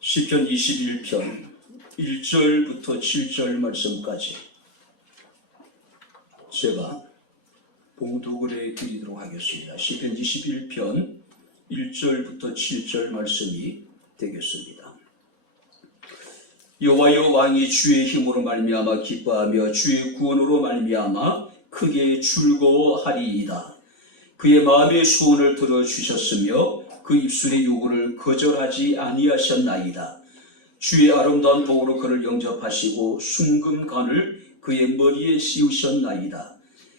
시편 21편 1절부터 7절 말씀까지 제가 봉독을 해드리도록 하겠습니다. 시편 21편 1절부터 7절 말씀이 되겠습니다. 여호와여, 왕이 주의 힘으로 말미암아 기뻐하며 주의 구원으로 말미암아 크게 즐거워하리이다. 그의 마음의 소원을 들어주셨으며 그 입술의 요구를 거절하지 아니하셨나이다. 주의 아름다운 복으로 그를 영접하시고 순금관을 그의 머리에 씌우셨나이다.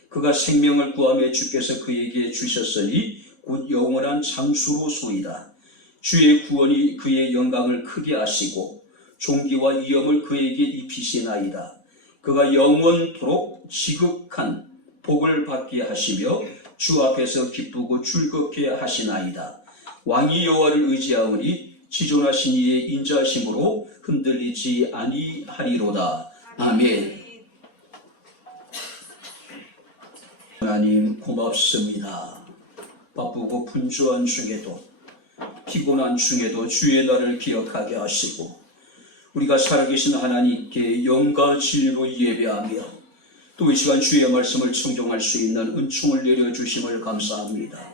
그가 생명을 구하며 주께서 그에게 주셨으니 곧 영원한 장수로소이다. 주의 구원이 그의 영광을 크게 하시고 존귀와 위엄을 그에게 입히시나이다. 그가 영원토록 지극한 복을 받게 하시며 주 앞에서 기쁘고 즐겁게 하시나이다. 왕이 여호와를 의지하오니 지존하신 이의 인자하심으로 흔들리지 아니하리로다. 아멘. 하나님 고맙습니다. 바쁘고 분주한 중에도 피곤한 중에도 주의 날을 기억하게 하시고 우리가 살아계신 하나님께 영과 진리로 예배하며 또 이 시간 주의 말씀을 청종할 수 있는 은총을 내려주심을 감사합니다.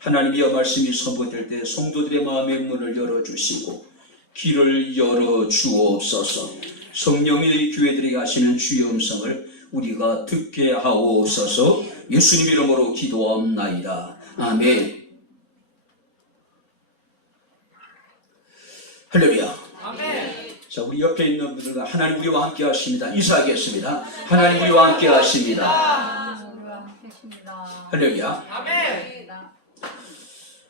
하나님의 말씀이 선포될 때 성도들의 마음의 문을 열어주시고 길을 열어주옵소서. 성령의 교회들에게 하시는 주의 음성을 우리가 듣게 하옵소서. 예수님 이름으로 기도합나이다. 아멘. 할렐루야. 아멘. 자, 우리 옆에 있는 분들과 하나님 우리와 함께 하십니다. 인사하겠습니다. 하나님 우리와 함께 하십니다. 할렐루야. 아멘.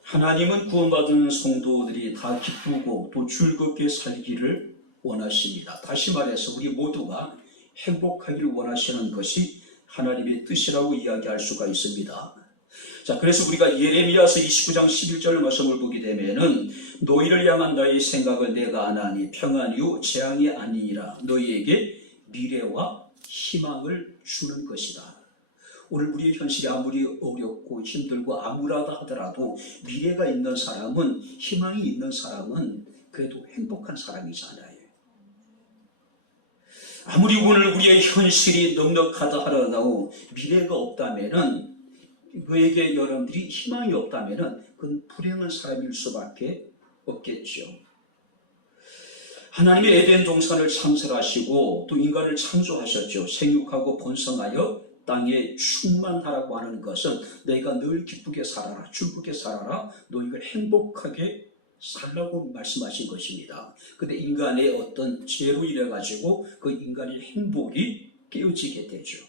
하나님은 구원받은 성도들이 다 기쁘고 또 즐겁게 살기를 원하십니다. 다시 말해서 우리 모두가 행복하기를 원하시는 것이 하나님의 뜻이라고 이야기할 수가 있습니다. 자, 그래서 우리가 예레미야서 29장 11절 말씀을 보게 되면은 너희를 향한 나의 생각을 내가 아나니 평안이요 재앙이 아니니라. 너희에게 미래와 희망을 주는 것이다. 오늘 우리의 현실이 아무리 어렵고 힘들고 암울하다 하더라도 미래가 있는 사람은, 희망이 있는 사람은 그래도 행복한 사람이잖아요. 아무리 오늘 우리의 현실이 넉넉하다 하더라도 미래가 없다면은, 그에게 여러분들이 희망이 없다면은 그건 불행한 사람일 수밖에 없겠죠. 하나님이 에덴 동산을 창설하시고 또 인간을 창조하셨죠. 생육하고 번성하여 땅에 충만하라고 하는 것은 너희가 늘 기쁘게 살아라, 즐겁게 살아라, 너희가 행복하게 살라고 말씀하신 것입니다. 근데 인간의 어떤 죄로 인해 가지고 그 인간의 행복이 깨어지게 되죠.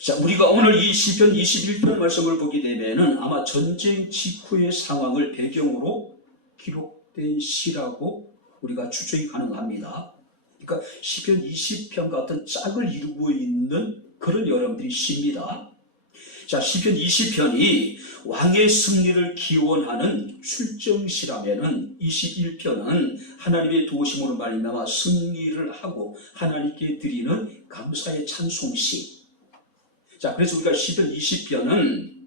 자, 우리가 오늘 이 시편 21편 말씀을 보게 되면은 아마 전쟁 직후의 상황을 배경으로 기록된 시라고 우리가 추정이 가능합니다. 그러니까 시편 20편 같은 짝을 이루고 있는 그런 여러분들이 시입니다. 자, 시편 20편이 왕의 승리를 기원하는 출정시라면은 21편은 하나님의 도우심으로 말미암아 승리를 하고 하나님께 드리는 감사의 찬송시. 자, 그래서 우리가 시편 20편은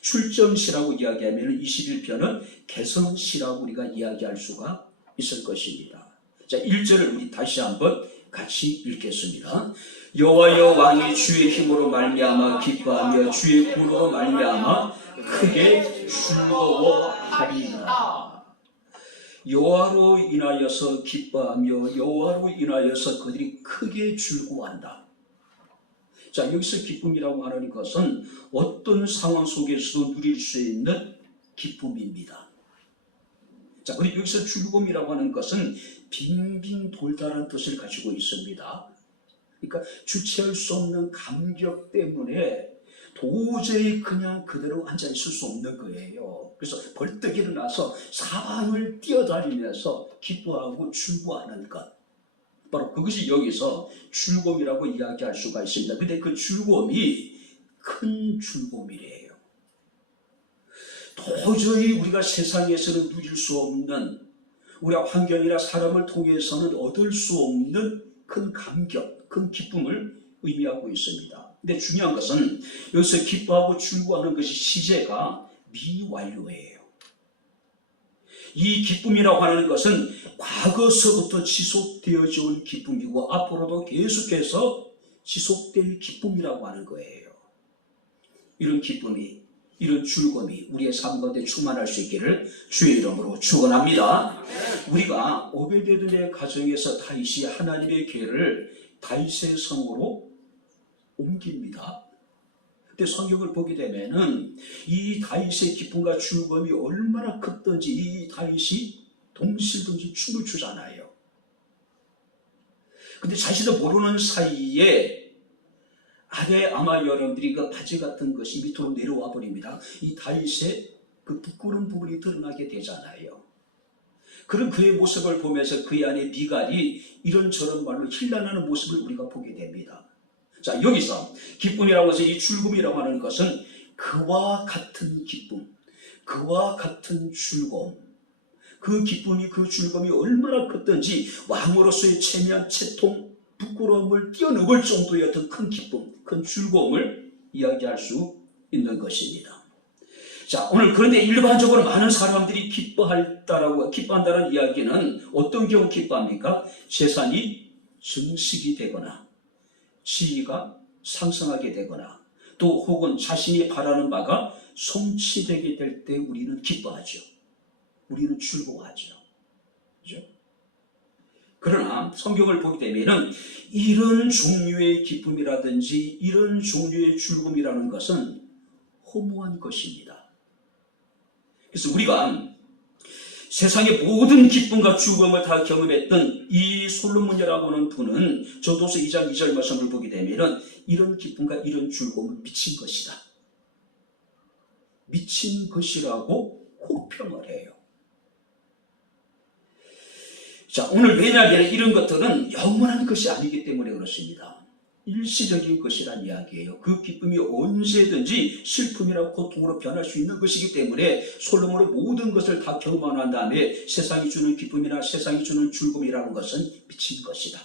출정시라고 이야기하면 21편은 개성시라고 우리가 이야기할 수가 있을 것입니다. 자, 1절을 우리 다시 한번 같이 읽겠습니다. 여호와여, 왕이 주의 힘으로 말미암아 기뻐하며 주의 구원으로 말미암아 크게 즐거워하리이다. 여호와로 인하여서 기뻐하며 여호와로 인하여서 그들이 크게 즐거워한다. 자, 여기서 기쁨이라고 하는 것은 어떤 상황 속에서도 누릴 수 있는 기쁨입니다. 자, 그리고 여기서 즐거움이라고 하는 것은 빙빙 돌다라는 뜻을 가지고 있습니다. 그러니까 주체할 수 없는 감격 때문에 도저히 그냥 그대로 앉아있을 수 없는 거예요. 그래서 벌떡 일어나서 사방을 뛰어다니면서 기뻐하고 즐거워하는 것. 바로 그것이 여기서 즐거움이라고 이야기할 수가 있습니다. 근데 그 즐거움이 큰 즐거움이래요. 도저히 우리가 세상에서는 누릴 수 없는, 우리가 환경이나 사람을 통해서는 얻을 수 없는 큰 감격, 큰 기쁨을 의미하고 있습니다. 근데 중요한 것은 여기서 기뻐하고 즐거워하는 것이 시제가 미완료예요. 이 기쁨이라고 하는 것은 과거서부터 지속되어져 온 기쁨이고 앞으로도 계속해서 지속될 기쁨이라고 하는 거예요. 이런 기쁨이, 이런 즐거움이 우리의 삶 가운데 충만할 수 있기를 주의 이름으로 축원합니다. 우리가 오베데돔의 가정에서 다윗이 하나님의 궤를 다윗의 성으로 옮깁니다. 근데 성경을 보게 되면은 이 다윗의 기쁨과 즐거움이 얼마나 컸던지 이 다윗이 동실동실 춤을 추잖아요. 근데 자신도 모르는 사이에 아래 아마 여러분들이 그 바지 같은 것이 밑으로 내려와 버립니다. 이 다윗의 그 부끄러운 부분이 드러나게 되잖아요. 그런 그의 모습을 보면서 그의 아내 미갈이 이런저런 말로 힐난하는 모습을 우리가 보게 됩니다. 자, 여기서 기쁨이라고 해서 이 즐거움이라고 하는 것은 그와 같은 기쁨, 그와 같은 즐거움, 그 기쁨이 그 즐거움이 얼마나 컸던지 왕으로서의 체면, 채통, 부끄러움을 뛰어넘을 정도의 어떤 큰 기쁨, 큰 즐거움을 이야기할 수 있는 것입니다. 자, 오늘 그런데 일반적으로 많은 사람들이 기뻐한다는 이야기는 어떤 경우 기뻐합니까? 재산이 증식이 되거나 지위가 상승하게 되거나 또 혹은 자신이 바라는 바가 성취되게 될 때 우리는 기뻐하죠. 우리는 즐거워하죠. 그렇죠? 그러나 성경을 보게 되면 이런 종류의 기쁨이라든지 이런 종류의 즐거움이라는 것은 허무한 것입니다. 그래서 우리가 세상의 모든 기쁨과 즐거움을 다 경험했던 이 솔로몬이라고 하는 분은 전도서 2장 2절 말씀을 보게 되면 이런 기쁨과 이런 즐거움은 미친 것이다. 미친 것이라고 혹평을 해요. 자, 오늘 왜냐하면 이런 것들은 영원한 것이 아니기 때문에 그렇습니다. 일시적인 것이란 이야기예요. 그 기쁨이 언제든지 슬픔이나 고통으로 변할 수 있는 것이기 때문에 솔로몬은 모든 것을 다 경험한 다음에 세상이 주는 기쁨이나 세상이 주는 즐거움이라는 것은 미친 것이다.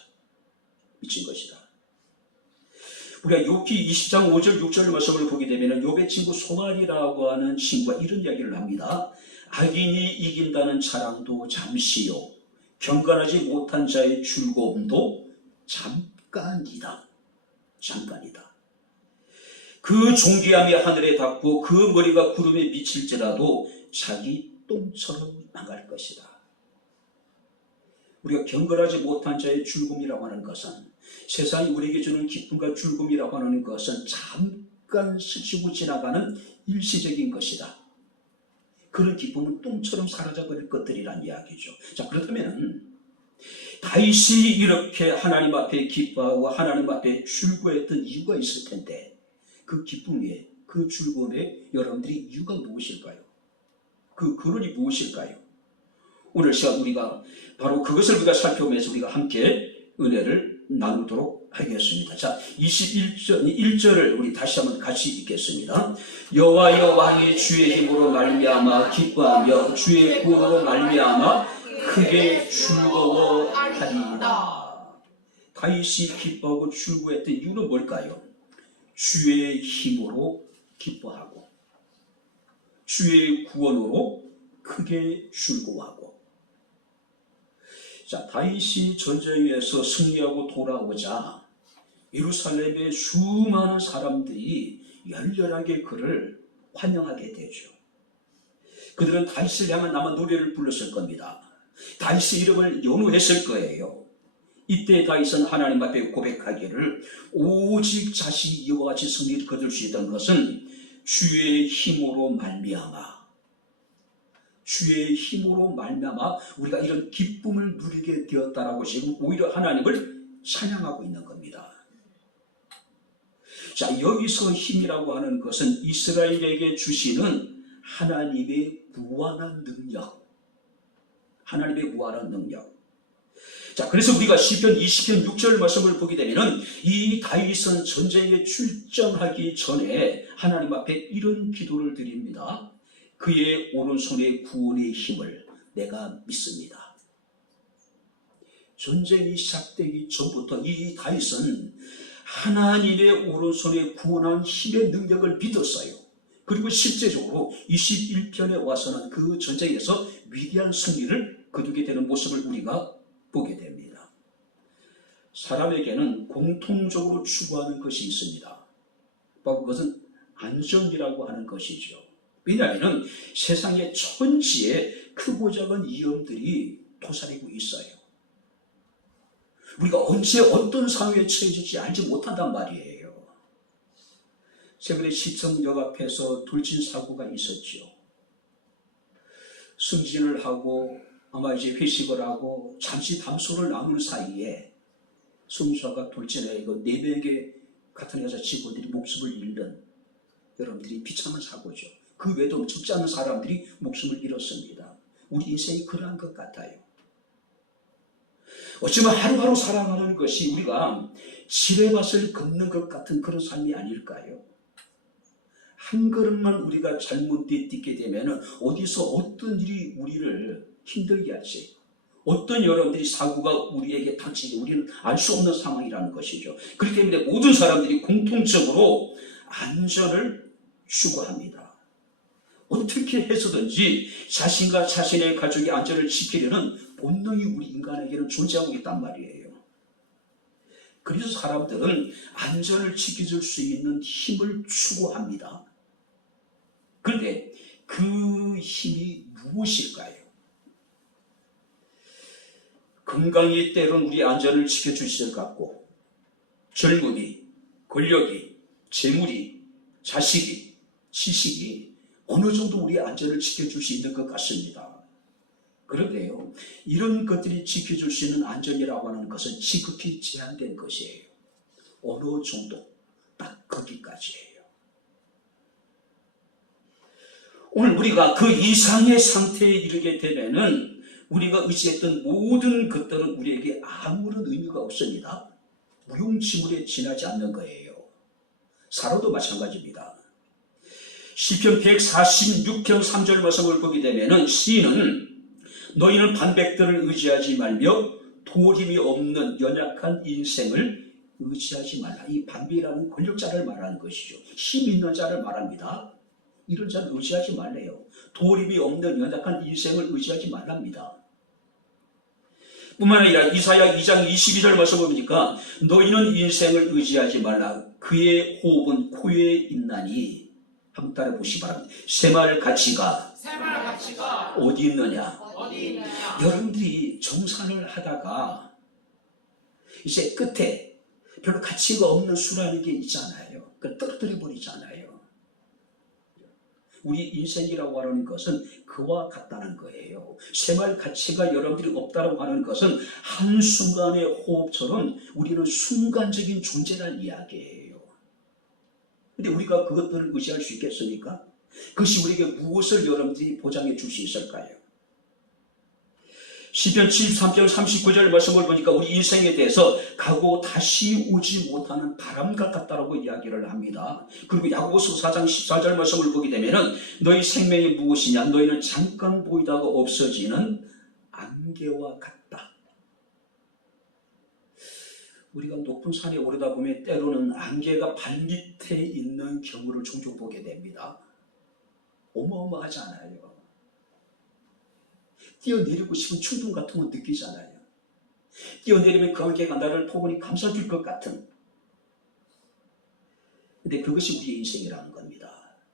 미친 것이다. 우리가 욥기 20장 5절 6절 말씀을 보게 되면 욥의 친구 소갈이라고 하는 친구가 이런 이야기를 합니다. 악인이 이긴다는 자랑도 잠시요, 경건하지 못한 자의 즐거움도 잠깐이다. 잠깐이다. 그 존귀함이 하늘에 닿고 그 머리가 구름에 미칠지라도 자기 똥처럼 나갈 것이다. 우리가 경건하지 못한 자의 즐거움이라고 하는 것은, 세상이 우리에게 주는 기쁨과 즐거움이라고 하는 것은 잠깐 스치고 지나가는 일시적인 것이다. 그런 기쁨은 똥처럼 사라져버릴 것들이란 이야기죠. 자, 그렇다면 다윗이 이렇게 하나님 앞에 기뻐하고 하나님 앞에 즐거워했던 이유가 있을 텐데 그 기쁨에, 그 즐거움에 여러분들이 이유가 무엇일까요? 그 근원이 무엇일까요? 오늘 시간 우리가 바로 그것을 우리가 살펴보면서 우리가 함께 은혜를 나누도록 하겠습니다. 자, 1절을 우리 다시 한번 같이 읽겠습니다. 여호와여 왕이 주의 힘으로 말미암아 기뻐하며 주의 구원으로 말미암아 크게 즐거워하리이다. 다윗이 기뻐하고 즐거워했던 이유는 뭘까요? 주의 힘으로 기뻐하고 주의 구원으로 크게 즐거워하고. 자, 다윗이 전쟁에서 승리하고 돌아오자 예루살렘의 수많은 사람들이 열렬하게 그를 환영하게 되죠. 그들은 다윗을 향한 아마 노래를 불렀을 겁니다. 다윗의 이름을 연호했을 거예요. 이때 다윗은 하나님 앞에 고백하기를 오직 자신이 이와 같이 승리를 거둘 수 있던 것은 주의 힘으로 말미암아, 주의 힘으로 말미암아 우리가 이런 기쁨을 누리게 되었다라고 지금 오히려 하나님을 찬양하고 있는 겁니다. 자, 여기서 힘이라고 하는 것은 이스라엘에게 주시는 하나님의 무한한 능력, 하나님의 무한한 능력. 자, 그래서 우리가 시편 20편 6절 말씀을 보게 되면 이 다윗은 전쟁에 출전하기 전에 하나님 앞에 이런 기도를 드립니다. 그의 오른손의 구원의 힘을 내가 믿습니다. 전쟁이 시작되기 전부터 이 다윗은 하나님의 오른손에 구원한 힘의 능력을 믿었어요. 그리고 실제적으로 21편에 와서는 그 전쟁에서 위대한 승리를 거두게 되는 모습을 우리가 보게 됩니다. 사람에게는 공통적으로 추구하는 것이 있습니다. 바로 그것은 안전이라고 하는 것이죠. 왜냐하면 세상의 천지에 크고 작은 위험들이 도사리고 있어요. 우리가 언제 어떤 상황에 처해질지 알지 못한단 말이에요. 최근에 시청역 앞에서 돌진 사고가 있었죠. 승진을 하고 아마 이제 회식을 하고 잠시 담소를 나누는 사이에 승수가 돌진해 이거 4명의 같은 회사 직원들이 목숨을 잃는 여러분들이 비참한 사고죠. 그 외에도 적지 않은 사람들이 목숨을 잃었습니다. 우리 인생이 그러한 것 같아요. 어쩌면 하루하루 살아가는 것이 우리가 지뢰밭을 걷는 것 같은 그런 삶이 아닐까요? 한 걸음만 우리가 잘못 뛰게 되면 어디서 어떤 일이 우리를 힘들게 할지, 어떤 여러분들이 사고가 우리에게 닥칠지 우리는 알 수 없는 상황이라는 것이죠. 그렇기 때문에 모든 사람들이 공통적으로 안전을 추구합니다. 어떻게 해서든지 자신과 자신의 가족의 안전을 지키려는 본능이 우리 인간에게는 존재하고 있단 말이에요. 그래서 사람들은 안전을 지켜줄 수 있는 힘을 추구합니다. 그런데 그 힘이 무엇일까요? 건강이 때론 우리 안전을 지켜주실 것 같고, 젊음이, 권력이, 재물이, 자식이, 지식이 어느 정도 우리 안전을 지켜줄 수 있는 것 같습니다. 그런데요, 이런 것들이 지켜줄 수 있는 안전이라고 하는 것은 지극히 제한된 것이에요. 어느 정도, 딱 거기까지예요. 오늘 우리가 그 이상의 상태에 이르게 되면은 우리가 의지했던 모든 것들은 우리에게 아무런 의미가 없습니다. 무용지물에 지나지 않는 거예요. 살아도 마찬가지입니다. 시편 146편 3절 말씀을 보게 되면은 시인은 너희는 반백들을 의지하지 말며 도림이 없는 연약한 인생을 의지하지 말라. 이 반백이라는 권력자를 말하는 것이죠. 힘 있는 자를 말합니다. 이런 자를 의지하지 말래요. 도림이 없는 연약한 인생을 의지하지 말랍니다. 뿐만 아니라 이사야 2장 22절 말씀 보니까 너희는 인생을 의지하지 말라. 그의 호흡은 코에 있나니. 한번 따라 보시기 바랍니다. 새마을 가치가 어디 있느냐? 여러분들이 정산을 하다가 이제 끝에 별로 가치가 없는 수라는 게 있잖아요. 그걸 떨어뜨려 버리잖아요. 우리 인생이라고 하는 것은 그와 같다는 거예요. 새마을 가치가 여러분들이 없다고 하는 것은 한순간의 호흡처럼 우리는 순간적인 존재란 이야기예요. 근데 우리가 그것들을 의지할 수 있겠습니까? 그것이 우리에게 무엇을 여러분들이 보장해 줄 수 있을까요? 시편 73편 39절 말씀을 보니까 우리 인생에 대해서 가고 다시 오지 못하는 바람과 같다라고 이야기를 합니다. 그리고 야고보서 4장 14절 말씀을 보게 되면은 너희 생명이 무엇이냐? 너희는 잠깐 보이다가 없어지는 안개와 같다. 우리가 높은 산에 오르다 보면 때로는 안개가 발밑에 있는 경우를 종종 보게 됩니다. 어마어마하잖아요. 뛰어내리고 싶은 충동 같은 건 느끼잖아요. 뛰어내리면 그 안개가 나를 포근히 감싸줄 것 같은. 근데 그것이 우리의 인생이라는 겁니다.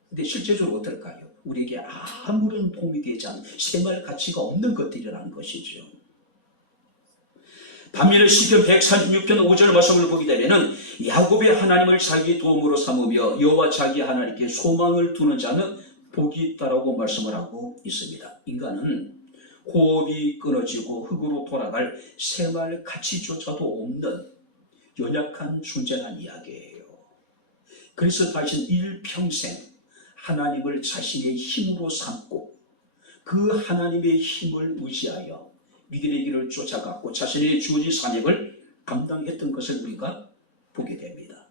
근데 실제적으로 어떨까요? 우리에게 아무런 도움이 되지 않는 새마을 가치가 없는 것들이라는 것이죠. 반면에 시편 136편 5절 말씀을 보게 되면은 야곱의 하나님을 자기 도움으로 삼으며 여호와 자기 하나님께 소망을 두는 자는 복이 있다라고 말씀을 하고 있습니다. 인간은 호흡이 끊어지고 흙으로 돌아갈 새마을 가치조차도 없는 연약한 존재란 이야기예요. 그래서 당신 일평생 하나님을 자신의 힘으로 삼고 그 하나님의 힘을 의지하여 믿음의 길을 쫓아갔고 자신의 주어진 사명을 감당했던 것을 우리가 보게 됩니다.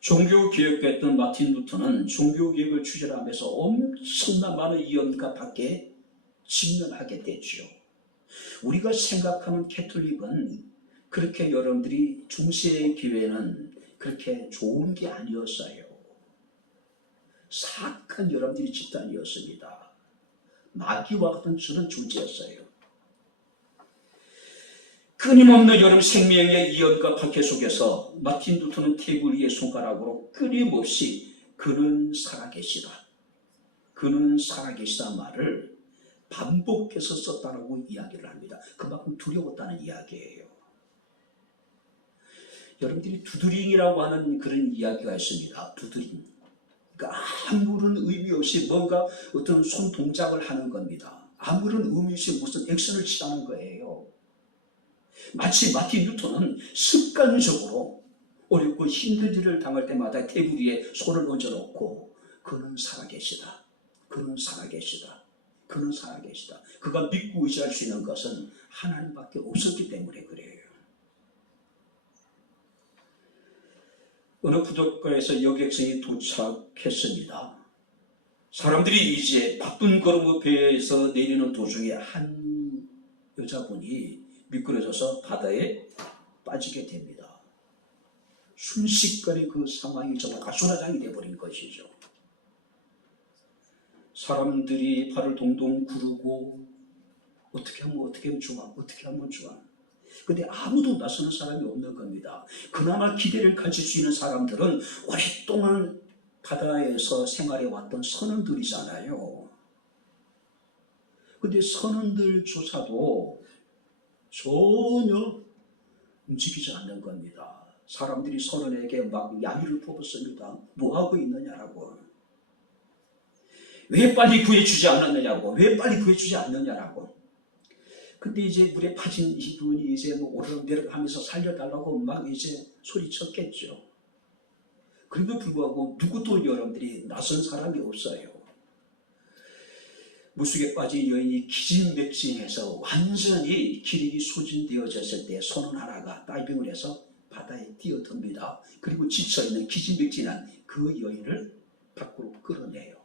종교개혁했던 마틴 루터는 종교개혁을 추진하면서 엄청난 많은 위험과 밖에 직면하게 됐죠. 우리가 생각하는 캐톨릭은 그렇게 여러분들이 중세의 교회는 그렇게 좋은 게 아니었어요. 사악한 여러분들이 집단이었습니다. 마귀와 같은 저런 존재였어요. 끊임없는 여러분 생명의 위험과 박해 속에서 마틴 루터는 테이블 위에 손가락으로 끊임없이 그는 살아계시다, 그는 살아계시다 말을 반복해서 썼다라고 이야기를 합니다. 그만큼 두려웠다는 이야기예요. 여러분들이 두드링이라고 하는 그런 이야기가 있습니다. 두드링. 그러니까 아무런 의미 없이 뭔가 어떤 손 동작을 하는 겁니다. 아무런 의미 없이 무슨 액션을 취하는 거예요. 마치 마틴 루터는 습관적으로 어렵고 힘든 일을 당할 때마다 테이블 위에 손을 얹어놓고 그는 살아계시다, 그는 살아계시다, 그는 살아계시다. 그가 믿고 의지할 수 있는 것은 하나님밖에 없었기 때문에 그래요. 어느 부둣가에서 여객선이 도착했습니다. 사람들이 이제 바쁜 걸음의 배에서 내리는 도중에 한 여자분이 미끄러져서 바다에 빠지게 됩니다. 순식간에 그 상황이 정말 가수라장이 되어버린 것이죠. 사람들이 발을 동동 구르고 어떻게 하면 좋아, 어떻게 하면 좋아. 근데 아무도 나서는 사람이 없는 겁니다. 그나마 기대를 가질 수 있는 사람들은 오랫동안 바다에서 생활해왔던 선원들이잖아요. 근데 선원들조차도 전혀 움직이지 않는 겁니다. 사람들이 선원에게 막 야유를 퍼붓습니다. 뭐하고 있느냐라고. 왜 빨리 구해주지 않았느냐고. 왜 빨리 구해주지 않느냐라고. 근데 이제 물에 빠진 이분이 이제 뭐 오르락내리락 하면서 살려달라고 막 이제 소리쳤겠죠. 그럼에도 불구하고 누구도 여러분들이 나선 사람이 없어요. 물속에 빠진 여인이 기진맥진해서 완전히 기력이 소진되어졌을 때 선원 하나가 다이빙을 해서 바다에 뛰어듭니다. 그리고 지쳐있는 기진맥진한 그 여인을 밖으로 끌어내요.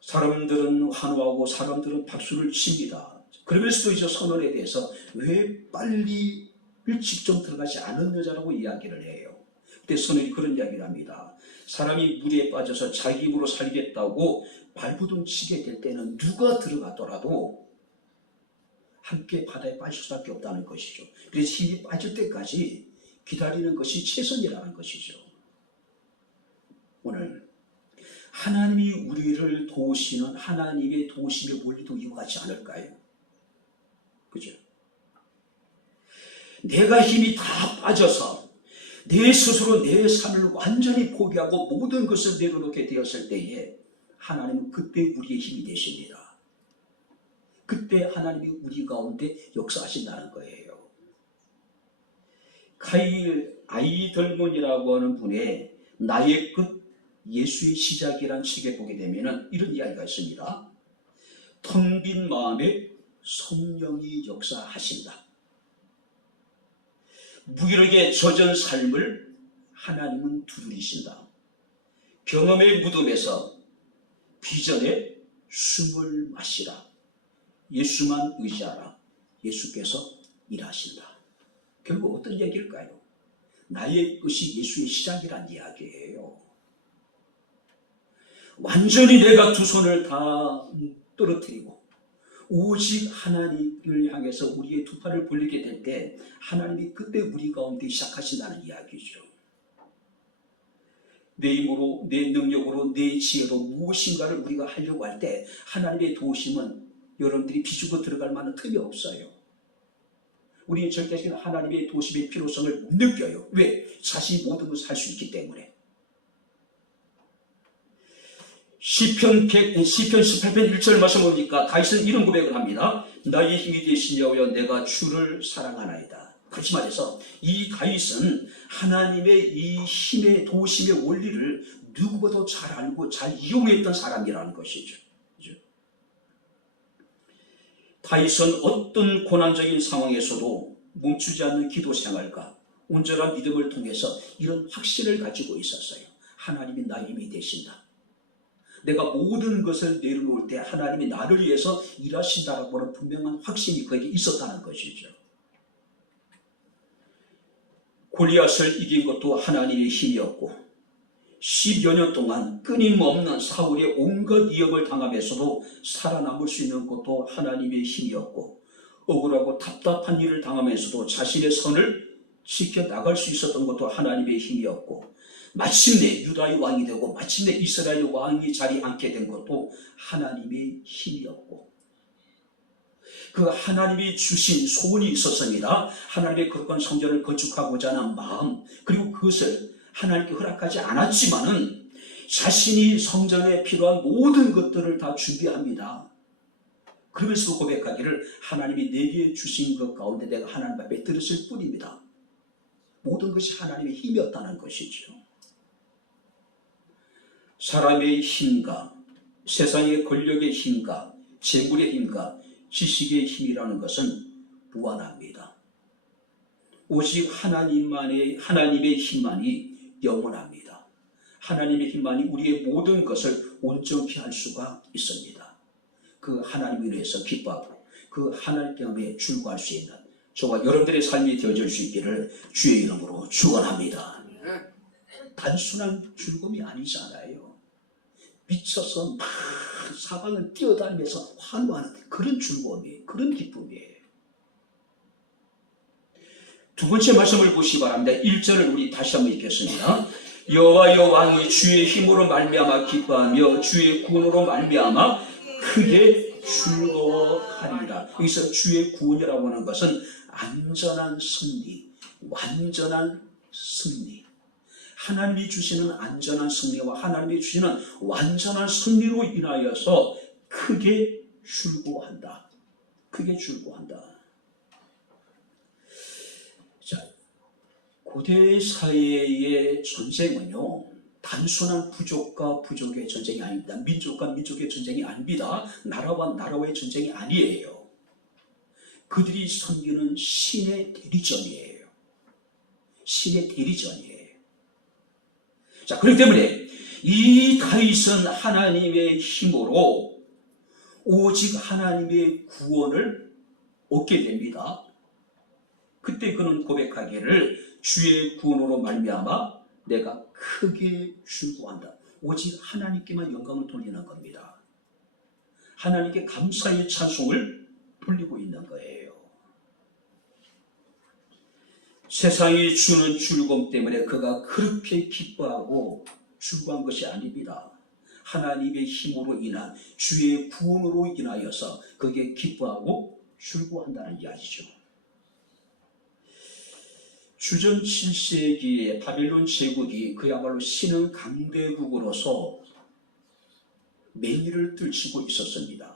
사람들은 환호하고 사람들은 박수를 칩니다. 그러면서도 이제 선원에 대해서 왜 빨리 일찍 좀 들어가지 않은 여자라고 이야기를 해요. 그때 선원이 그런 이야기를 합니다. 사람이 물에 빠져서 자기 힘으로 살겠다고 발부둥 치게 될 때는 누가 들어가더라도 함께 바다에 빠질 수밖에 없다는 것이죠. 그래서 힘이 빠질 때까지 기다리는 것이 최선이라는 것이죠. 오늘 하나님이 우리를 도우시는 하나님의 도우심의 원리도 이와 같지 않을까요? 그죠? 내가 힘이 다 빠져서 내 스스로 내 삶을 완전히 포기하고 모든 것을 내려놓게 되었을 때에 하나님은 그때 우리의 힘이 되십니다. 그때 하나님이 우리 가운데 역사하신다는 거예요. 카일 아이덜몬이라고 하는 분의 나의 끝 예수의 시작이라는 책에 보게 되면 이런 이야기가 있습니다. 텅 빈 마음에 성령이 역사하신다. 무기력에 젖은 삶을 하나님은 두드리신다. 경험의 무덤에서 비전에 숨을 마시라. 예수만 의지하라. 예수께서 일하신다. 결국 어떤 얘기일까요? 나의 끝이 예수의 시작이란 이야기예요. 완전히 내가 두 손을 다 떨어뜨리고 오직 하나님을 향해서 우리의 두 팔을 벌리게 될 때 하나님이 그때 우리 가운데 시작하신다는 이야기죠. 내 힘으로, 내 능력으로, 내 지혜로 무엇인가를 우리가 하려고 할 때 하나님의 도우심은 여러분들이 비추고 들어갈 만한 틈이 없어요. 우리는 절대 하나님의 도우심의 필요성을 못 느껴요. 왜? 자신이 모든 것을 할 수 있기 때문에. 시편 18편 1절 말씀 보니까 다윗은 이런 고백을 합니다. 나의 힘이 되신 여호와여 내가 주를 사랑하나이다. 그렇지 말해서 이 다윗은 하나님의 이 힘의 도우심의 원리를 누구보다 잘 알고 잘 이용했던 사람이라는 것이죠. 그렇죠? 다윗은 어떤 고난적인 상황에서도 멈추지 않는 기도 생활과 온전한 믿음을 통해서 이런 확신을 가지고 있었어요. 하나님이 나의 힘이 되신다. 내가 모든 것을 내려놓을 때 하나님이 나를 위해서 일하신다라고 하는 분명한 확신이 그에게 있었다는 것이죠. 골리앗을 이긴 것도 하나님의 힘이었고 10여 년 동안 끊임없는 사울의 온갖 위협을 당하면서도 살아남을 수 있는 것도 하나님의 힘이었고, 억울하고 답답한 일을 당하면서도 자신의 선을 지켜나갈 수 있었던 것도 하나님의 힘이었고, 마침내 유다의 왕이 되고 마침내 이스라엘의 왕이 자리에 앉게 된 것도 하나님의 힘이었고, 그 하나님이 주신 소원이 있었습니다. 하나님의 거룩한 성전을 건축하고자 하는 마음, 그리고 그것을 하나님께 허락하지 않았지만은 자신이 성전에 필요한 모든 것들을 다 준비합니다. 그러면서 고백하기를 하나님이 내게 주신 것 가운데 내가 하나님 앞에 들었을 뿐입니다. 모든 것이 하나님의 힘이었다는 것이죠. 사람의 힘과 세상의 권력의 힘과 재물의 힘과 지식의 힘이라는 것은 무한합니다. 오직 하나님의 힘만이 영원합니다. 하나님의 힘만이 우리의 모든 것을 온전히 할 수가 있습니다. 그 하나님을 위해서 기뻐하고 그 하나님께 출구할 수 있는 저와 여러분들의 삶이 되어질 수 있기를 주의 이름으로 축원합니다. 단순한 즐거움이 아니잖아요. 미쳐서 막 사방을 뛰어다니면서 환호하는 그런 즐거움이, 그런 기쁨이에요. 두 번째 말씀을 보시기 바랍니다. 1절을 우리 다시 한번 읽겠습니다. 여호와여 왕이 주의 힘으로 말미암아 기뻐하며 주의 구원으로 말미암아 크게 즐거워하리라. 여기서 주의 구원이라고 하는 것은 안전한 승리, 완전한 승리, 하나님이 주시는 안전한 승리와 하나님이 주시는 완전한 승리로 인하여서 크게 즐거워한다. 크게 즐거워한다. 자, 고대 사회의 전쟁은요, 단순한 부족과 부족의 전쟁이 아닙니다. 민족과 민족의 전쟁이 아닙니다. 나라와 나라의 전쟁이 아니에요. 그들이 섬기는 신의 대리전이에요. 신의 대리전이에요. 자, 그렇기 때문에 이 다윗은 하나님의 힘으로 오직 하나님의 구원을 얻게 됩니다. 그때 그는 고백하기를 주의 구원으로 말미암아 내가 크게 즐거워한다. 오직 하나님께만 영광을 돌리는 겁니다. 하나님께 감사의 찬송을 돌리고 있는 거예요. 세상이 주는 즐거움 때문에 그가 그렇게 기뻐하고 즐거워한 것이 아닙니다. 하나님의 힘으로 인한 주의 구원으로 인하여서 그게 기뻐하고 즐거워한다는 이야기죠. 주전 7세기에 바벨론 제국이 그야말로 신흥 강대국으로서 맹위를 떨치고 있었습니다.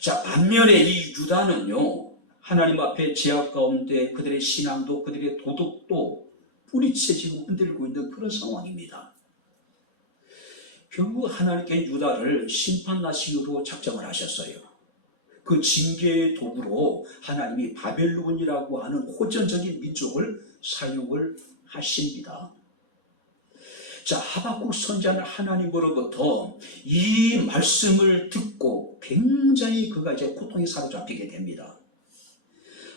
자, 반면에 이 유다는요, 하나님 앞에 제약 가운데 그들의 신앙도 그들의 도덕도 뿌리채 지금 흔들고 있는 그런 상황입니다. 결국 하나님께 유다를 심판나시기로 작정을 하셨어요. 그 징계의 도구로 하나님이 바벨론이라고 하는 호전적인 민족을 사용을 하십니다. 자, 하박국 선지자는 하나님으로부터 이 말씀을 듣고 굉장히 그가 이제 고통에 사로잡히게 됩니다.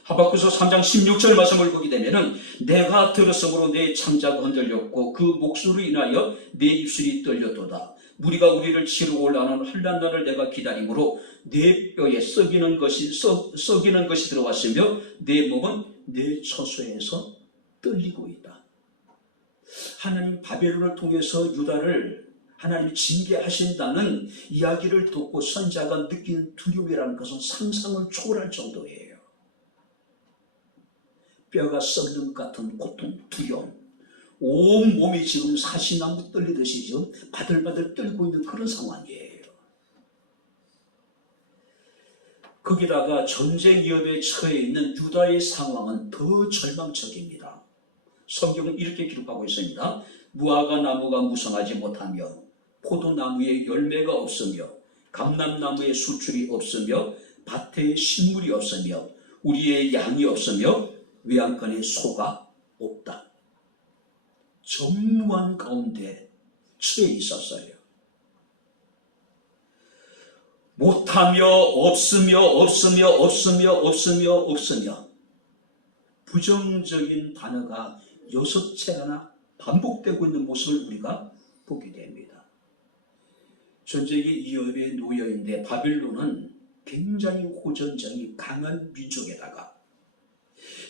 하박국서 3장 16절 말씀을 보게 되면은 내가 들었으므로 내 창자가 흔들렸고 그 목소리로 인하여 내 입술이 떨렸도다. 무리가 우리를 치르고 올라오는 환난 날을 내가 기다림으로 내 뼈에 썩이는 것이 들어왔으며 내 몸은 내 처소에서 떨리고 있다. 하나님 바벨론을 통해서 유다를 하나님이 징계하신다는 이야기를 듣고 선지자가 느낀 두려움이라는 것은 상상을 초월할 정도예요. 뼈가 썩는 것 같은 고통, 두려움, 온 몸이 지금 사시나무 떨리듯이 지금 바들바들 떨고 있는 그런 상황이에요. 거기다가 전쟁 위협에 처해 있는 유다의 상황은 더 절망적입니다. 성경은 이렇게 기록하고 있습니다. 무화과 나무가 무성하지 못하며 포도나무에 열매가 없으며 감람나무에 수출이 없으며 밭에 식물이 없으며 우리의 양이 없으며 외양간에 소가 없다. 전무한 가운데 처해 있었어요. 못하며 없으며 부정적인 단어가 6채가나 반복되고 있는 모습을 우리가 보게 됩니다. 전쟁이 이업에 놓여있는데 바벨론은 굉장히 호전적이 강한 민족에다가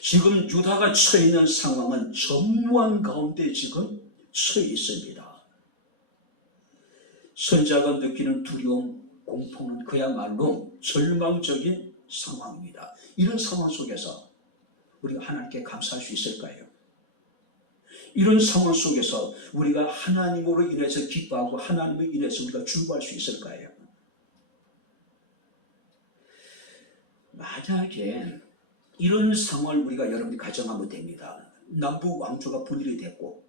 지금 유다가 처해 있는 상황은 전무한 가운데 지금 처해 있습니다. 선자가 느끼는 두려움, 공포는 그야말로 절망적인 상황입니다. 이런 상황 속에서 우리가 하나님께 감사할 수 있을까요? 이런 상황 속에서 우리가 하나님으로 인해서 기뻐하고 하나님으로 인해서 우리가 즐거워할 수 있을까요? 만약에 이런 상황을 우리가 여러분이 가정하면 됩니다. 남북 왕조가 분열이 됐고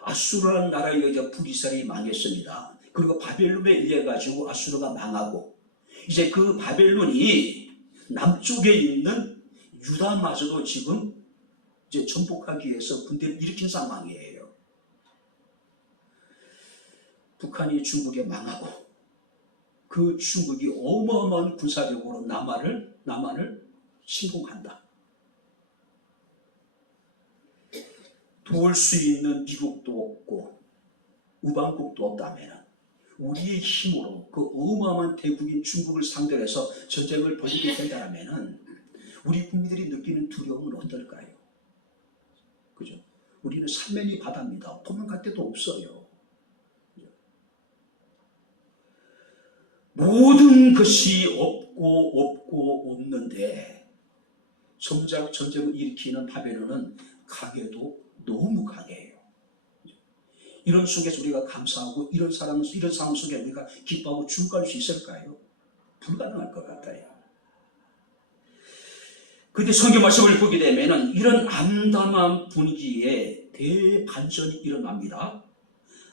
아수르라는 나라에 의해 북이스라엘이 망했습니다. 그리고 바벨론에 의해 가지고 아수르가 망하고 이제 그 바벨론이 남쪽에 있는 유다마저도 지금 이제 정복하기 위해서 군대를 일으킨 상황이에요. 북한이 중국에 망하고 그 중국이 어마어마한 군사력으로 남한을 침공한다. 도울 수 있는 미국도 없고 우방국도 없다면 우리의 힘으로 그 어마어마한 대국인 중국을 상대로 해서 전쟁을 벌이게 된다면 우리 국민들이 느끼는 두려움은 어떨까요? 그죠? 우리는 삼면이 바다입니다. 도망갈 데도 없어요. 모든 것이 없고 없는데 정작 전쟁을 일으키는 바벨론은 강해도 너무 강해요. 이런 속에서 우리가 감사하고 이런 상황 속에 우리가 기뻐하고 즐거워할 수 있을까요? 불가능할 것 같아요. 그런데 성경 말씀을 보게 되면 이런 암담한 분위기에 대반전이 일어납니다.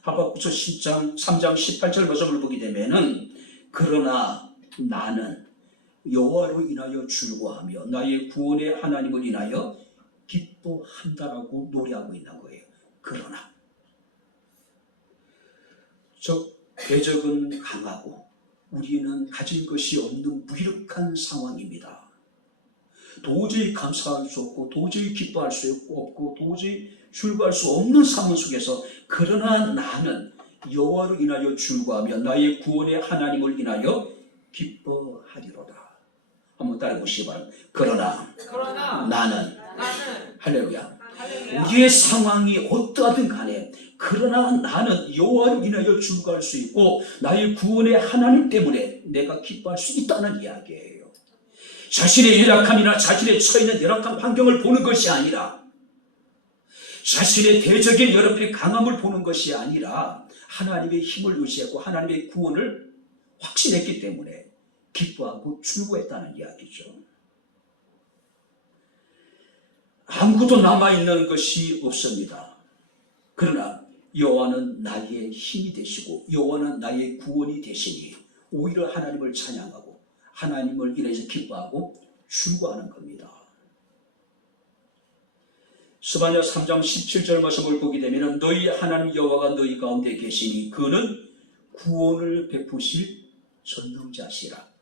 하박국서 10장 3장 18절 말씀을 보게 되면 그러나 나는 여호와로 인하여 즐거워하며 나의 구원의 하나님을 인하여 기뻐한다라고 노래하고 있는 거예요. 그러나 대적은 강하고 우리는 가진 것이 없는 무력한 상황입니다. 도저히 감사할 수 없고 도저히 기뻐할 수 없고 도저히 즐거워할 수 없는 상황 속에서 그러나 나는 여호와로 인하여 즐거워하며 나의 구원의 하나님을 인하여 기뻐하리로다. 한번 따라 보시기 바랍니다. 그러나 나는 할렐루야. 우리의 상황이 어떠하든 간에 그러나 나는 여호와로 인하여 즐거워할 수 있고 나의 구원의 하나님 때문에 내가 기뻐할 수 있다는 이야기예요. 자신의 열악함이나 자신의 처해있는 열악한 환경을 보는 것이 아니라 자신의 대적인 여러분의 강함을 보는 것이 아니라 하나님의 힘을 의지하고 하나님의 구원을 확신했기 때문에 기뻐하고 즐거워했다는 이야기죠. 아무것도 남아있는 것이 없습니다. 그러나 여호와는 나의 힘이 되시고 여호와는 나의 구원이 되시니 오히려 하나님을 찬양하고 하나님을 인해서 기뻐하고 즐거워하는 겁니다. 스바냐 3장 17절 말씀을 보게 되면 너희 하나님 여호와가 너희 가운데 계시니 그는 구원을 베푸실 전능자시라.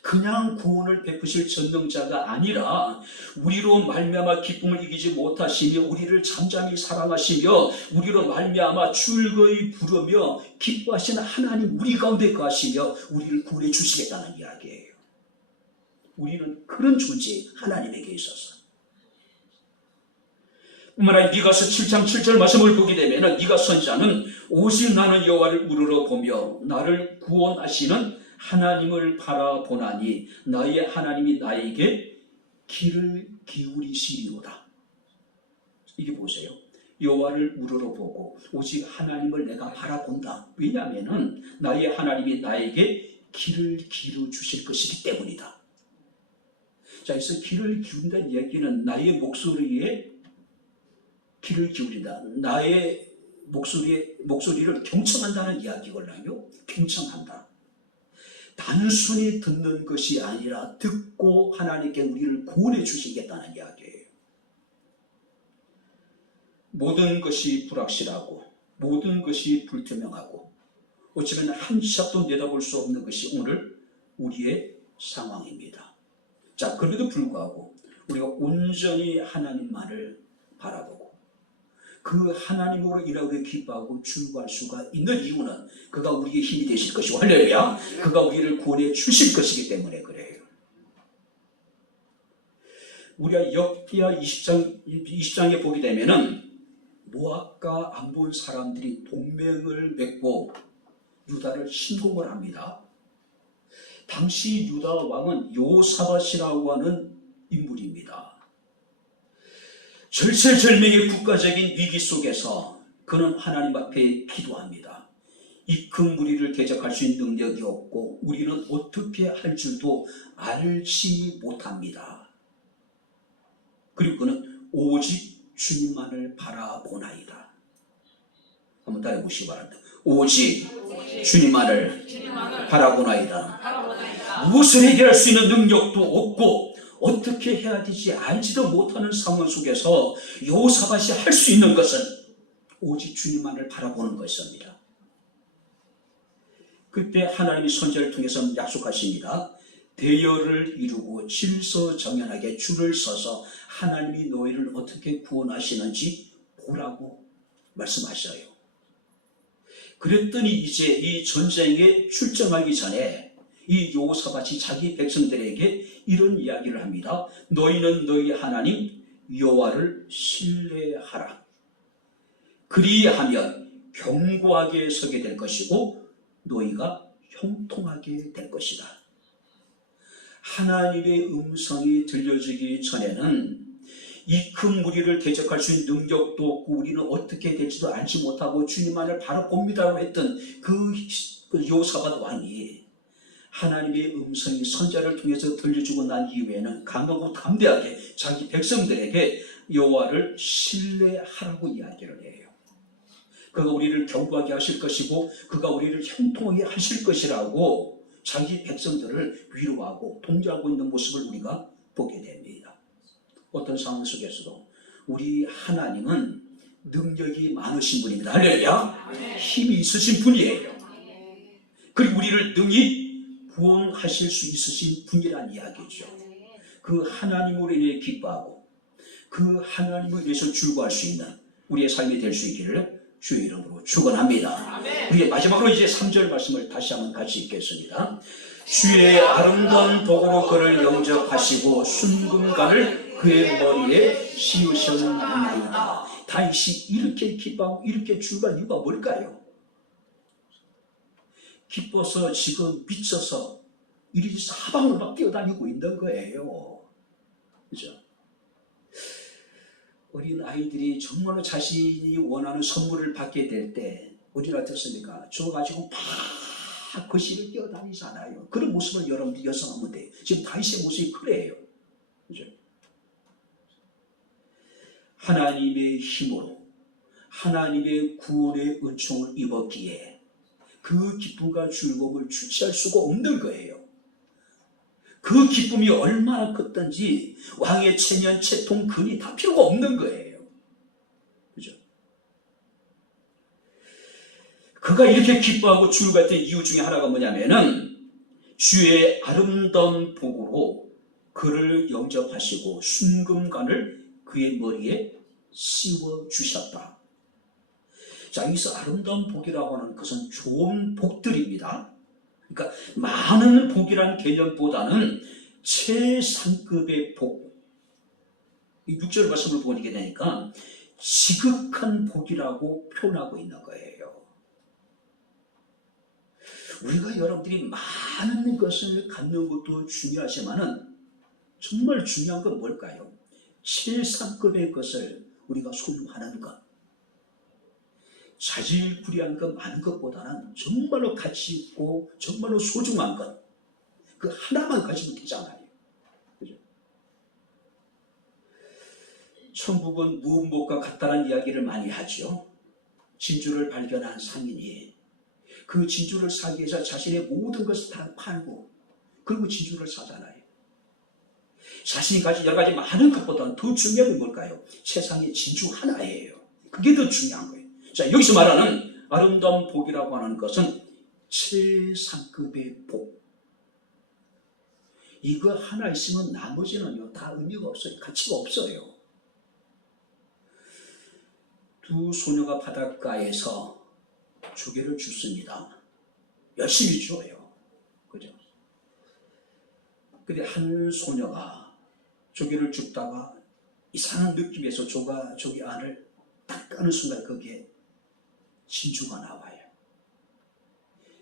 그냥 구원을 베푸실 전능자가 아니라 우리로 말미암아 기쁨을 이기지 못하시며 우리를 잠잠히 사랑하시며 우리로 말미암아 즐거이 부르며 기뻐하시는 하나님 우리 가운데 거하시며 우리를 구원해 주시겠다는 이야기예요. 우리는 그런 존재 하나님에게 있어서 뿐만 아니라 미가서 7장 7절 말씀을 보게 되면 미가 선지자는 오직 나는 여호와를 우러러 보며 나를 구원하시는 하나님을 바라보나니 나의 하나님이 나에게 귀를 기울이시리로다. 이게 보세요. 여호와를 우러러보고 오직 하나님을 내가 바라본다. 왜냐하면 나의 하나님이 나에게 귀를 기울여 주실 것이기 때문이다. 자, 그래서 귀를 기울인다는 얘기는 나의 목소리에 귀를 기울인다. 나의 목소리를 경청한다는 이야기거든요. 경청한다. 단순히 듣는 것이 아니라 듣고 하나님께 우리를 구원해 주시겠다는 이야기예요. 모든 것이 불확실하고 모든 것이 불투명하고 어쩌면 한 치 앞도 내다볼 수 없는 것이 오늘 우리의 상황입니다. 자, 그럼에도 불구하고 우리가 온전히 하나님만을 바라보고 그 하나님으로 인하여 기뻐하고 즐거워할 수가 있는 이유는 그가 우리의 힘이 되실 것이고, 할렐루야, 그가 우리를 구원해 주실 것이기 때문에 그래요. 우리가 역기하 20장에 보게 되면은 모압과 암몬 사람들이 동맹을 맺고 유다를 침공을 합니다. 당시 유다 왕은 요사밧이라고 하는 인물입니다. 절체절명의 국가적인 위기 속에서 그는 하나님 앞에 기도합니다. 이 큰 무리를 대적할 수 있는 능력이 없고 우리는 어떻게 할 줄도 알지 못합니다. 그리고 그는 오직 주님만을 바라보나이다. 한번 따라해 보시기 바랍니다. 오직 주님만을 바라보나이다. 무엇을 해결할 수 있는 능력도 없고 어떻게 해야 되지 알지도 못하는 상황 속에서 여호사밧이 할 수 있는 것은 오직 주님만을 바라보는 것입니다. 그때 하나님이 선지자를 통해서 약속하십니다. 대열을 이루고 질서정연하게 줄을 서서 하나님이 너희를 어떻게 구원하시는지 보라고 말씀하셔요. 그랬더니 이제 이 전쟁에 출정하기 전에 이 여호사밧이 자기 백성들에게 이런 이야기를 합니다. 너희는 너희 하나님 여호와를 신뢰하라. 그리하면 견고하게 서게 될 것이고 너희가 형통하게 될 것이다. 하나님의 음성이 들려지기 전에는 이 큰 무리를 대적할 수 있는 능력도 없고 우리는 어떻게 될지도 알지 못하고 주님만을 바라봅니다라고 했던 그 여호사밧 왕이 하나님의 음성이 선지자를 통해서 들려주고 난 이후에는 강하고 담대하게 자기 백성들에게 여호와를 신뢰하라고 이야기를 해요. 그가 우리를 견고하게 하실 것이고 그가 우리를 형통하게 하실 것이라고 자기 백성들을 위로하고 동조하고 있는 모습을 우리가 보게 됩니다. 어떤 상황 속에서도 우리 하나님은 능력이 많으신 분입니다. 할렐루야. 힘이 있으신 분이에요. 그리고 우리를 능히 구원하실 수 있으신 분이란 이야기죠. 그 하나님으로 인해 기뻐하고 그 하나님으로 인해서 즐거워할 수 있는 우리의 삶이 될 수 있기를 주의 이름으로 축원합니다. 우리 마지막으로 이제 3절 말씀을 다시 한번 같이 읽겠습니다. 주의 아름다운 복으로 그를 영접하시고 순금관을 그의 머리에 씌우셨나이다. 다윗이 이렇게 기뻐하고 이렇게 즐거운 이유가 뭘까요? 기뻐서 지금 미쳐서 이리 사방으로 막 뛰어다니고 있는 거예요. 그죠? 어린 아이들이 정말로 자신이 원하는 선물을 받게 될 때 어디나 어떻습니까? 줘가지고 막 거실을 뛰어다니잖아요. 그런 모습을 여러분들 연상하면 돼요. 지금 다윗의 모습이 그래요. 그죠? 하나님의 힘으로 하나님의 구원의 은총을 입었기에 그 기쁨과 즐거움을 주체할 수가 없는 거예요. 그 기쁨이 얼마나 컸던지 왕의 체면, 채통, 근이 다 필요가 없는 거예요. 그죠? 그가 이렇게 기뻐하고 즐거웠던 이유 중에 하나가 뭐냐면은 주의 아름다운 복으로 그를 영접하시고 순금관을 그의 머리에 씌워 주셨다. 자, 여기서 아름다운 복이라고 하는 것은 좋은 복들입니다. 그러니까 많은 복이라는 개념보다는 최상급의 복. 이 6절 말씀을 보게 되니까 지극한 복이라고 표현하고 있는 거예요. 우리가 여러분들이 많은 것을 갖는 것도 중요하지만은 정말 중요한 건 뭘까요? 최상급의 것을 우리가 소유하는 것. 자질구레한 것 많은 것보다는 정말로 가치 있고 정말로 소중한 것, 그 하나만 가지면 되잖아요. 그죠? 천국은 무음복과 같다는 이야기를 많이 하죠. 진주를 발견한 상인이 그 진주를 사기 위해서 자신의 모든 것을 다 팔고 그리고 진주를 사잖아요. 자신이 가진 여러 가지 많은 것보다는 더 중요한 건 뭘까요? 세상에 진주 하나예요. 그게 더 중요한 거예요. 자, 여기서 말하는 아름다운 복이라고 하는 것은 최상급의 복. 이거 하나 있으면 나머지는요 다 의미가 없어요. 가치가 없어요. 두 소녀가 바닷가에서 조개를 줍습니다. 열심히 줘요. 그죠? 근데 한 소녀가 조개를 줍다가 이상한 느낌에서 조개 안을 딱 까는 순간 거기에 진주가 나와요.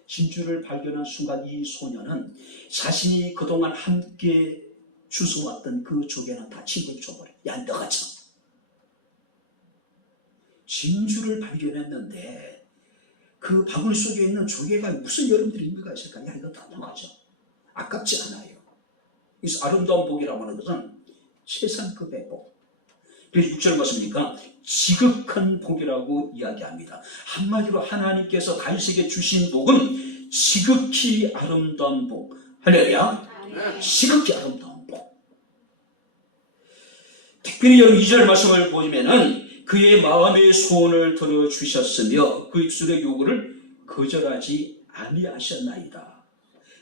진주를 발견한 순간 이 소녀는 자신이 그동안 함께 주워왔던 그 조개는 다 친구를 줘버려요. 야, 너가 참. 진주를 발견했는데 그 바구니 속에 있는 조개가 무슨 여러분들이 의미가 있을까? 야, 이거 다 너가죠. 아깝지 않아요. 그래서 아름다운 복이라고 하는 것은 최상급의 복. 그래서 6절 말씀이니까 지극한 복이라고 이야기합니다. 한마디로 하나님께서 다윗에게 주신 복은 지극히 아름다운 복. 할렐루야. 지극히 아름다운 복. 특별히 여러분 2절 말씀을 보면은 그의 마음의 소원을 들어주셨으며 그 입술의 요구를 거절하지 아니하셨나이다.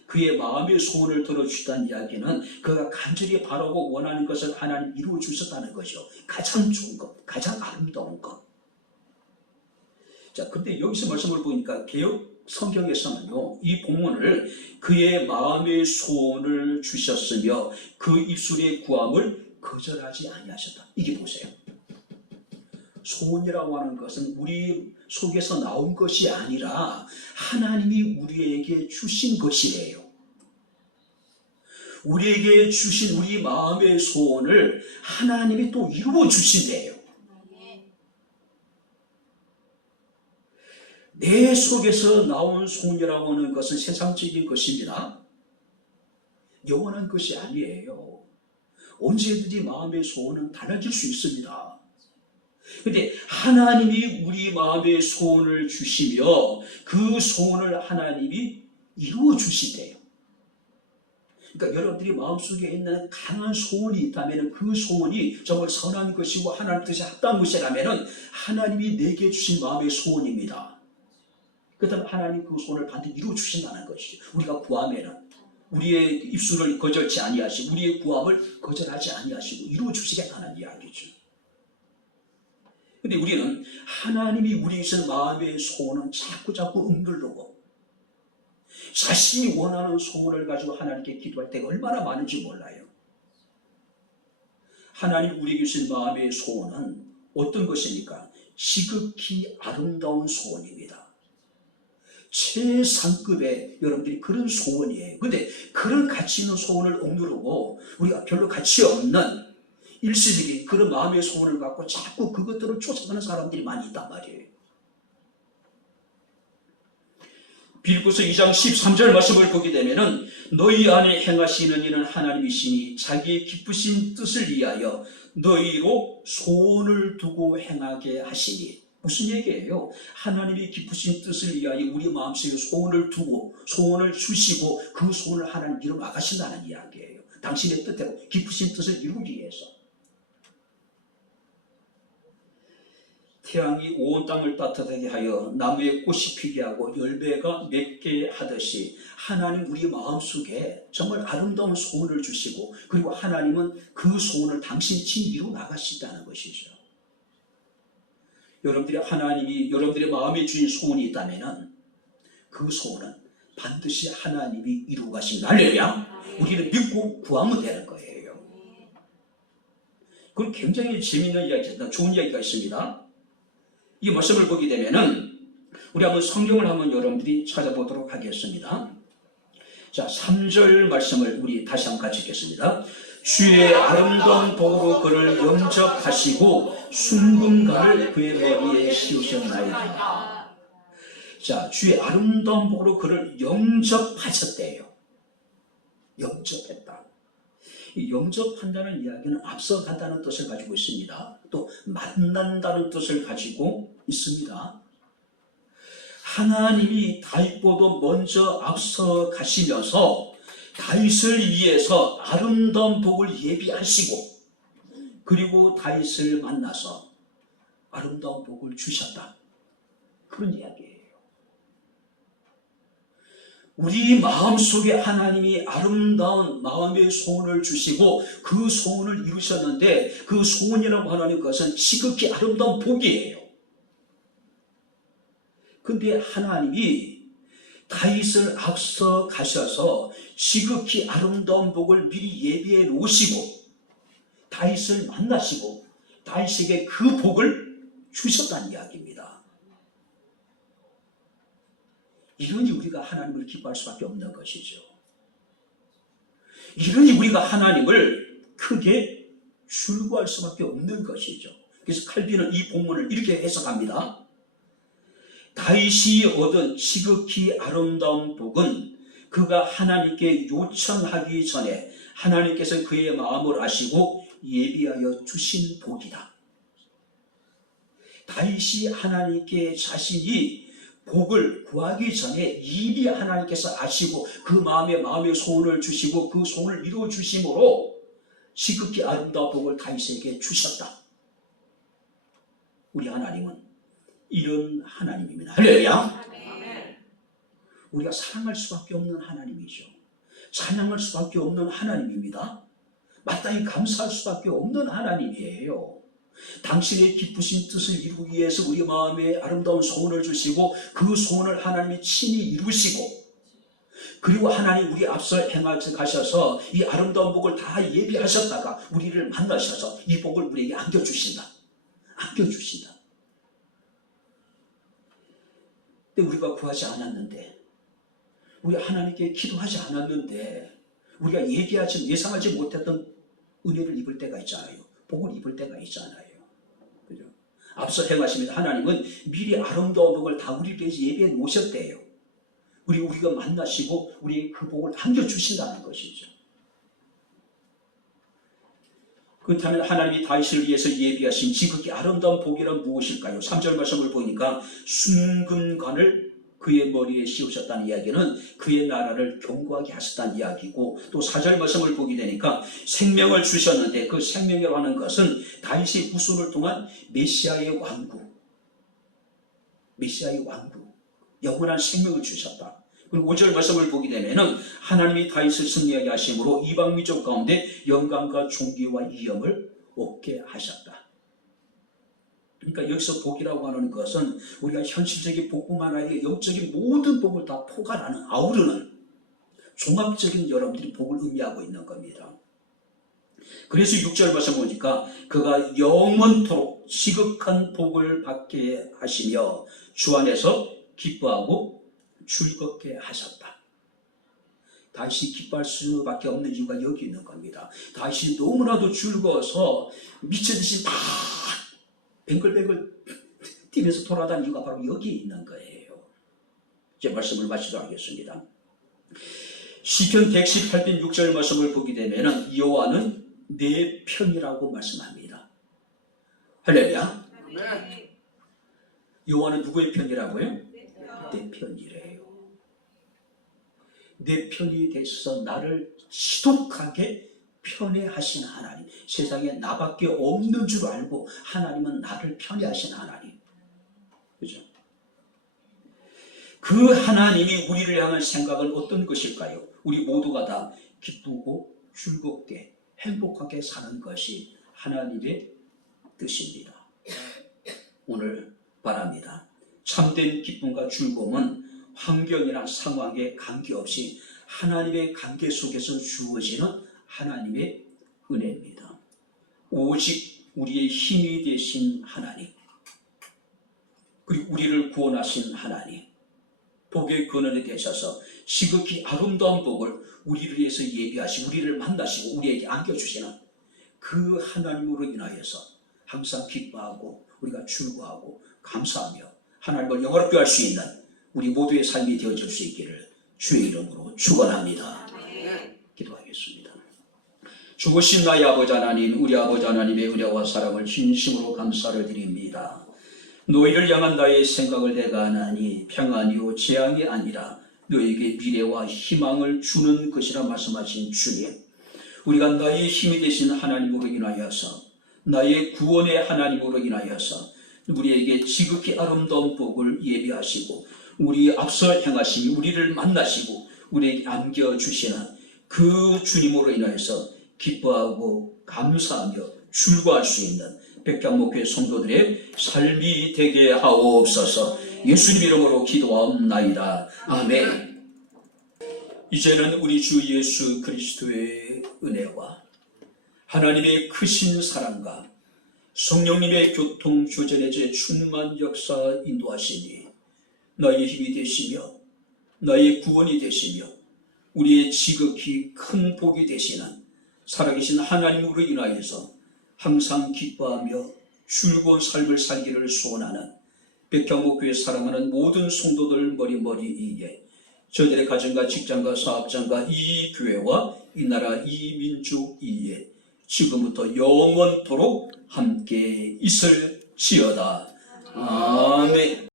그의 마음의 소원을 들어주셨다는 이야기는 그가 간절히 바라고 원하는 것을 하나님 이루어 주셨다는 것이죠. 가장 좋은 것, 가장 아름다운 것. 자, 근데 여기서 말씀을 보니까 개역 성경에서는요, 이 본문을 그의 마음의 소원을 주셨으며 그 입술의 구함을 거절하지 아니하셨다. 이게 보세요. 소원이라고 하는 것은 우리 속에서 나온 것이 아니라 하나님이 우리에게 주신 것이래요. 우리에게 주신 우리 마음의 소원을 하나님이 또 이루어 주신대요. 내 속에서 나온 소원이라고 하는 것은 세상적인 것입니다. 영원한 것이 아니에요. 언제든지 마음의 소원은 달라질 수 있습니다. 그런데 하나님이 우리 마음의 소원을 주시며 그 소원을 하나님이 이루어 주시대요. 그러니까 여러분들이 마음속에 있는 강한 소원이 있다면 그 소원이 정말 선한 것이고 하나님 뜻에 합당한 것이라면 하나님이 내게 주신 마음의 소원입니다. 그렇다면 하나님 그 소원을 반드시 이루어 주신다는 것이죠. 우리가 구하면은 우리의 입술을 거절치 아니하시고 우리의 구함을 거절하지 아니하시고 이루어 주시겠다는 이야기죠. 근데 우리는 하나님이 우리에 있는 마음의 소원은 자꾸 억누르고 자신이 원하는 소원을 가지고 하나님께 기도할 때가 얼마나 많은지 몰라요. 하나님 우리에게 주신 마음의 소원은 어떤 것입니까? 지극히 아름다운 소원입니다. 최상급의 여러분들이 그런 소원이에요. 근데 그런 가치 있는 소원을 억누르고 우리가 별로 가치 없는 일시적인 그런 마음의 소원을 갖고 자꾸 그것들을 쫓아가는 사람들이 많이 있단 말이에요. 빌립보서 2장 13절 말씀을 보게 되면은 너희 안에 행하시는 이는 하나님이시니 자기의 기쁘신 뜻을 위하여 너희로 소원을 두고 행하게 하시니. 무슨 얘기예요? 하나님이 기쁘신 뜻을 위하여 우리 마음속에 소원을 두고 소원을 주시고 그 소원을 하나님 이루어 나가신다는 이야기예요. 당신의 뜻대로 기쁘신 뜻을 이루기 위해서. 태양이 온 땅을 따뜻하게 하여 나무에 꽃이 피게 하고 열매가 맺게 하듯이 하나님 우리 마음속에 정말 아름다운 소원을 주시고 그리고 하나님은 그 소원을 당신 친히 이루어 나가시다는 것이죠. 여러분들이 하나님이 여러분들의 마음에 주신 소원이 있다면 그 소원은 반드시 하나님이 이루어 가신다. 할렐루야. 우리는 믿고 구하면 되는 거예요. 그건 굉장히 재미있는 이야기입니다. 좋은 이야기가 있습니다. 이 말씀을 보게 되면은 우리 한번 성경을 한번 여러분들이 찾아보도록 하겠습니다. 자, 3절 말씀을 우리 다시 한번 같이 읽겠습니다. 주의 아름다운 복으로 그를 영접하시고 순금가를 그의 머리에 씌우셨나이다. 자, 주의 아름다운 복으로 그를 영접하셨대요. 영접했다. 이 영접한다는 이야기는 앞서간다는 뜻을 가지고 있습니다. 또 만난다는 뜻을 가지고 있습니다. 하나님이 다윗보다 먼저 앞서 가시면서 다윗을 위해서 아름다운 복을 예비하시고 그리고 다윗을 만나서 아름다운 복을 주셨다. 그런 이야기예요. 우리 마음속에 하나님이 아름다운 마음의 소원을 주시고 그 소원을 이루셨는데 그 소원이라고 하는 것은 지극히 아름다운 복이에요. 근데 하나님이 다윗을 앞서 가셔서 지극히 아름다운 복을 미리 예비해 놓으시고 다윗을 만나시고 다윗에게 그 복을 주셨다는 이야기입니다. 이러니 우리가 하나님을 기뻐할 수밖에 없는 것이죠. 이러니 우리가 하나님을 크게 즐거워할 수밖에 없는 것이죠. 그래서 칼빈은 이 본문을 이렇게 해석합니다. 다윗이 얻은 지극히 아름다운 복은 그가 하나님께 요청하기 전에 하나님께서 그의 마음을 아시고 예비하여 주신 복이다. 다윗이 하나님께 자신이 복을 구하기 전에 이미 하나님께서 아시고 그 마음의 소원을 주시고 그 소원을 이루어 주심으로 지극히 아름다운 복을 다윗에게 주셨다. 우리 하나님은 이런 하나님입니다. 할렐루야. 우리가 사랑할 수밖에 없는 하나님이죠. 찬양할 수밖에 없는 하나님입니다. 마땅히 감사할 수밖에 없는 하나님이에요. 당신의 기쁘신 뜻을 이루기 위해서 우리 마음에 아름다운 소원을 주시고 그 소원을 하나님이 친히 이루시고 그리고 하나님 우리 앞서 행하셔 가셔서 이 아름다운 복을 다 예비하셨다가 우리를 만나셔서 이 복을 우리에게 안겨주신다. 안겨주신다. 근데 우리가 구하지 않았는데 우리 하나님께 기도하지 않았는데 우리가 예상하지 못했던 은혜를 입을 때가 있잖아요. 복을 입을 때가 있잖아요. 그죠? 앞서 행하시면 하나님은 미리 아름다운 복을 다 우리에게 예비해 놓으셨대요. 우리가 만나시고 우리에게 그 복을 안겨주신다는 것이죠. 그렇다면 하나님이 다윗을 위해서 예비하신 지극히 아름다운 복이란 무엇일까요? 3절 말씀을 보니까 순금관을 그의 머리에 씌우셨다는 이야기는 그의 나라를 견고하게 하셨다는 이야기고, 또 4절 말씀을 보게 되니까 생명을 주셨는데 그 생명이라고 하는 것은 다윗의 후손을 통한 메시아의 왕국, 영원한 생명을 주셨다. 그리고 5절 말씀을 보게 되면은 하나님이 다윗을 승리하게 하심으로 이방 민족 가운데 영광과 존귀와 이영을 얻게 하셨다. 그러니까 여기서 복이라고 하는 것은 우리가 현실적인 복뿐만 아니라 영적인 모든 복을 다 포괄하는, 아우르는 종합적인 여러분들이 복을 의미하고 있는 겁니다. 그래서 6절 말씀 보니까 그가 영원토록 지극한 복을 받게 하시며 주 안에서 기뻐하고 즐겁게 하셨다. 다윗이 기뻐할 수밖에 없는 이유가 여기 있는 겁니다. 다윗이 너무나도 즐거워서 미쳐듯이 막 뱅글뱅글 뛰면서 돌아다니는 이유가 바로 여기 있는 거예요. 이제 말씀을 마치도록 하겠습니다. 시편 118편 6절 말씀을 보게 되면 여호와는 내 편이라고 말씀합니다. 할렐루야. 여호와는 누구의 편이라고요? 내 편이래요. 내 편이 되셔서 나를 지독하게 편애하신 하나님, 세상에 나밖에 없는 줄 알고 하나님은 나를 편애하신 하나님, 그죠? 그 하나님이 우리를 향한 생각은 어떤 것일까요? 우리 모두가 다 기쁘고 즐겁게 행복하게 사는 것이 하나님의 뜻입니다. 오늘 바랍니다. 참된 기쁨과 즐거움은 환경이나 상황에 관계없이 하나님의 관계 속에서 주어지는 하나님의 은혜입니다. 오직 우리의 힘이 되신 하나님, 그리고 우리를 구원하신 하나님, 복의 근원이 되셔서 지극히 아름다운 복을 우리를 위해서 예비하시고 우리를 만나시고 우리에게 안겨주시는 그 하나님으로 인하여서 항상 기뻐하고 우리가 즐거워하고 감사하며 하나님을 영화롭게 할 수 있는 우리 모두의 삶이 되어질 수 있기를 주의 이름으로 축원합니다. 기도하겠습니다. 죽으신 나의 아버지 하나님, 우리 아버지 하나님의 은혜와 사랑을 진심으로 감사를 드립니다. 너희를 향한 나의 생각을 내가 하나니 평안이요 재앙이 아니라 너에게 미래와 희망을 주는 것이라 말씀하신 주님, 우리가 나의 힘이 되신 하나님으로 인하여서, 나의 구원의 하나님으로 인하여서 우리에게 지극히 아름다운 복을 예비하시고 우리 앞서 행하시니 우리를 만나시고 우리에게 안겨주시는 그 주님으로 인하여서 기뻐하고 감사하며 즐거워할 수 있는 백향목회 성도들의 삶이 되게 하옵소서. 예수님 이름으로 기도하옵나이다. 아멘. 이제는 우리 주 예수 그리스도의 은혜와 하나님의 크신 사랑과 성령님의 교통조전의 제 충만 역사 인도하시니 나의 힘이 되시며 나의 구원이 되시며 우리의 지극히 큰 복이 되시는 살아계신 하나님으로 인하여서 항상 기뻐하며 즐거운 삶을 살기를 소원하는 백향목교회 사랑하는 모든 성도들 머리머리이에 저들의 가정과 직장과 사업장과 이 교회와 이 나라 이 민족이에 지금부터 영원토록 함께 있을지어다. 아멘.